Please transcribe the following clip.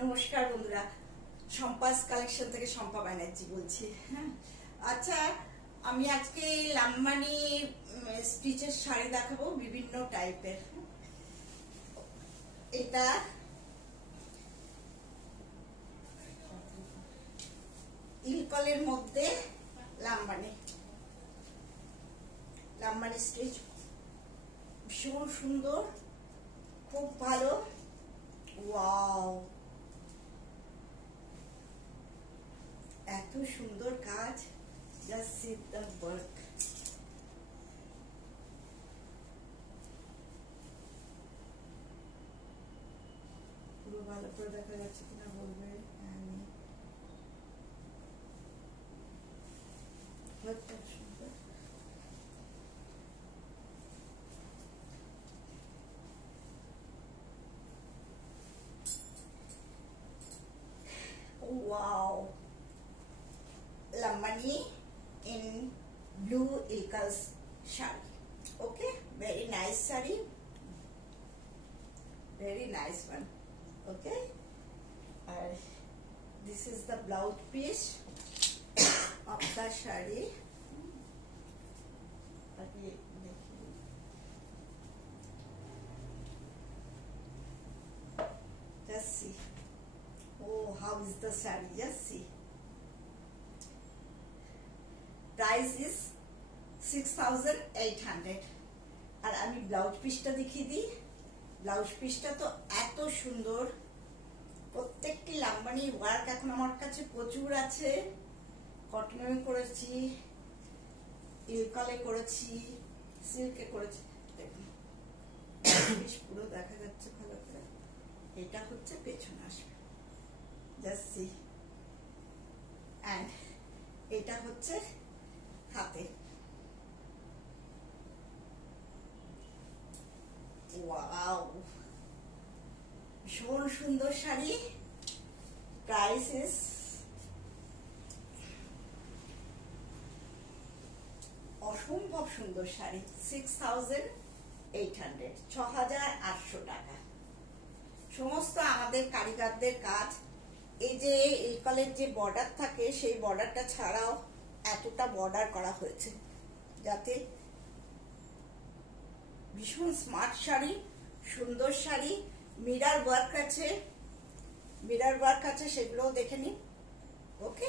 নমস্কার বন্ধুরা, সম্পাস কালেকশন থেকে শম্পা ব্যানার্জি বলছি। হ্যাঁ, আচ্ছা, আমি আজকে লাম্বানি স্টিচের শাড়ি দেখাবো বিভিন্ন টাইপের। এটা ইলকলের মধ্যে লাম্বানি স্টিচ, ভীষণ সুন্দর, খুব ভালো। ওয়াও, এত সুন্দর কাজ, জাস্ট সি দ্য ওয়ার্ক। পুরো ভালো করে দেখা যাচ্ছে কিনা বলবে। সুন্দর, wow, Lambani in blue ilkas shari. Okay, very nice sari, very nice one. Okay, this is the blouse piece of the shari. Just see. Oh, how is the sari? Just see. Price is 6,800. আর আমি ব্লাউজ পিসটা দেখিয়ে দিই। ব্লাউজ পিসটা তো এত সুন্দর, প্রত্যেকটি লাম্বানি ওয়ার্ক এখন আমার কাছে প্রচুর আছে। কটনে করেছি, ইলকলে করেছি, সিল্কে করেছি। দেখুন পিস পুরো দেখা যাচ্ছে ভালো করে। এটা হচ্ছে পেছনে আসবে, জাস্ট সি। অ্যান্ড এটা হচ্ছে হাতে। ওয়াও, ভীষণ সুন্দর শাড়ি। প্রাইস ইজ অসম্ভব সুন্দর শাড়ি, 6,800, 6,800 টাকা। সমস্ত আমাদের কারিগরদের কাজ। এই যে ইলকলের যে বর্ডার থাকে, সেই বর্ডারটা ছাড়াও এতটা বর্ডার করা হয়েছে, যাতে ভীষণ স্মার্ট শাড়ি, সুন্দর শাড়ি। মিরার ওয়ার্ক আছে, সেগুলোও দেখে নিন। ওকে।